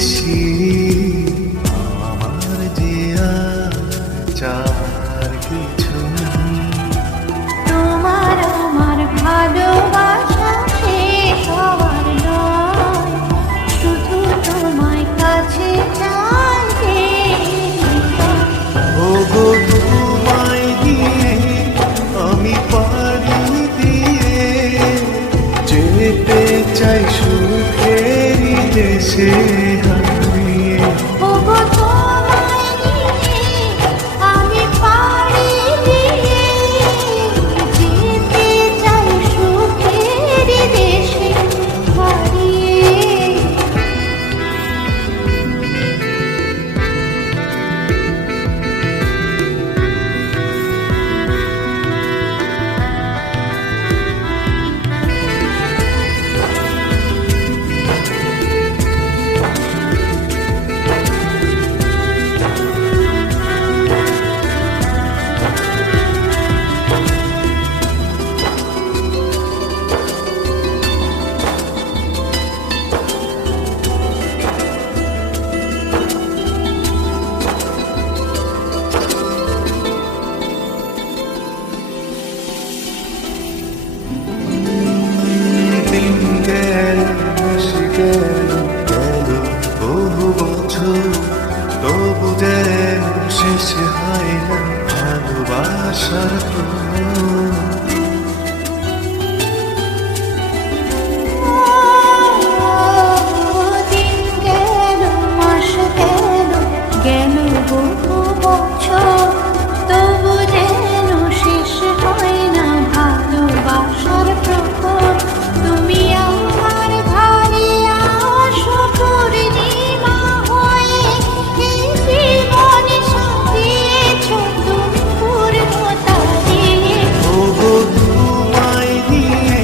বেশি আমার যে আর চাওয়ার কিছু নেই। তোমার আমার ভালোবাসা শেষ হওয়ার নয়, শুধু তোমায় কাছে চাইতে। ওগো তোমায় দিয়ে আমি পাড়ি দিয়ে যেতে চাই সুখেরই দেশে হারিয়ে। ওগো তোমায় নিয়ে আমি পাড়ি দিয়ে যেতে চাই সুখের দেশে হারিয়ে। দিন গেল মাস গেল গেল বহু বছর, তবু যেন শেষ হয় না ভালোবাসার প্রহর। দিন গেল মাস গেল গেল বহু বছর, তবু যেন শেষ হয় না ভালোবাসার প্রহর। তুমি আমার ঘরে আসো পূর্ণিমা হয়ে, এই জীবনে সাজিয়েছ তুমি পূর্ণতা দিয়ে। ওগো তোমায় নিয়ে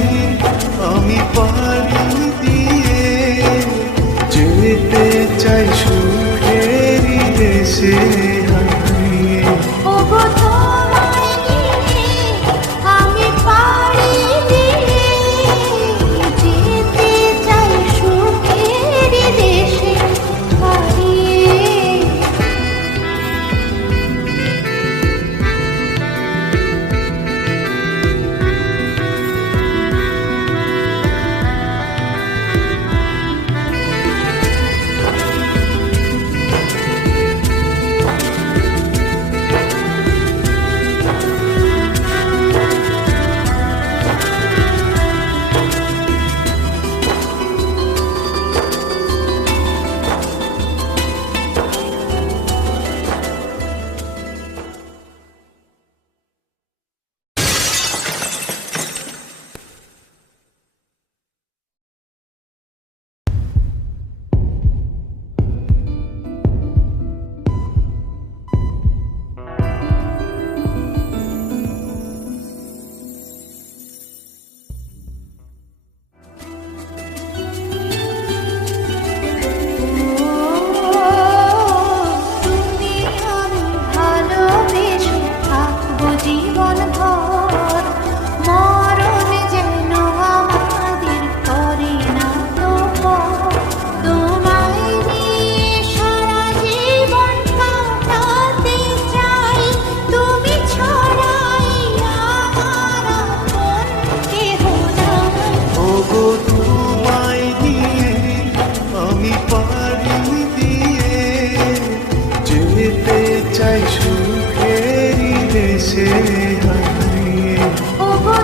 আমি পাড়ি দিয়ে যেতে চাই সুখেরই দেশে হারিয়ে। ওগো তোমায় নিয়ে আমি পাড়ি দিয়ে যেতে চাই সুখের দেশে হারিয়ে। তুমি আমি ভালোবেসে থাকবো জীবন ভর, মরণ যেন আমাদের করে না তো পর। তোমায় নিয়ে সারা জীবন কাটাতে চাই, তুমি ছড়াই আমার আপন কেহ নাই। ওগো তোমায় দিয়ে আমি পাড়ি দিয়ে যেতে চাই সুখেরই দেশে হারিয়ে। ওগো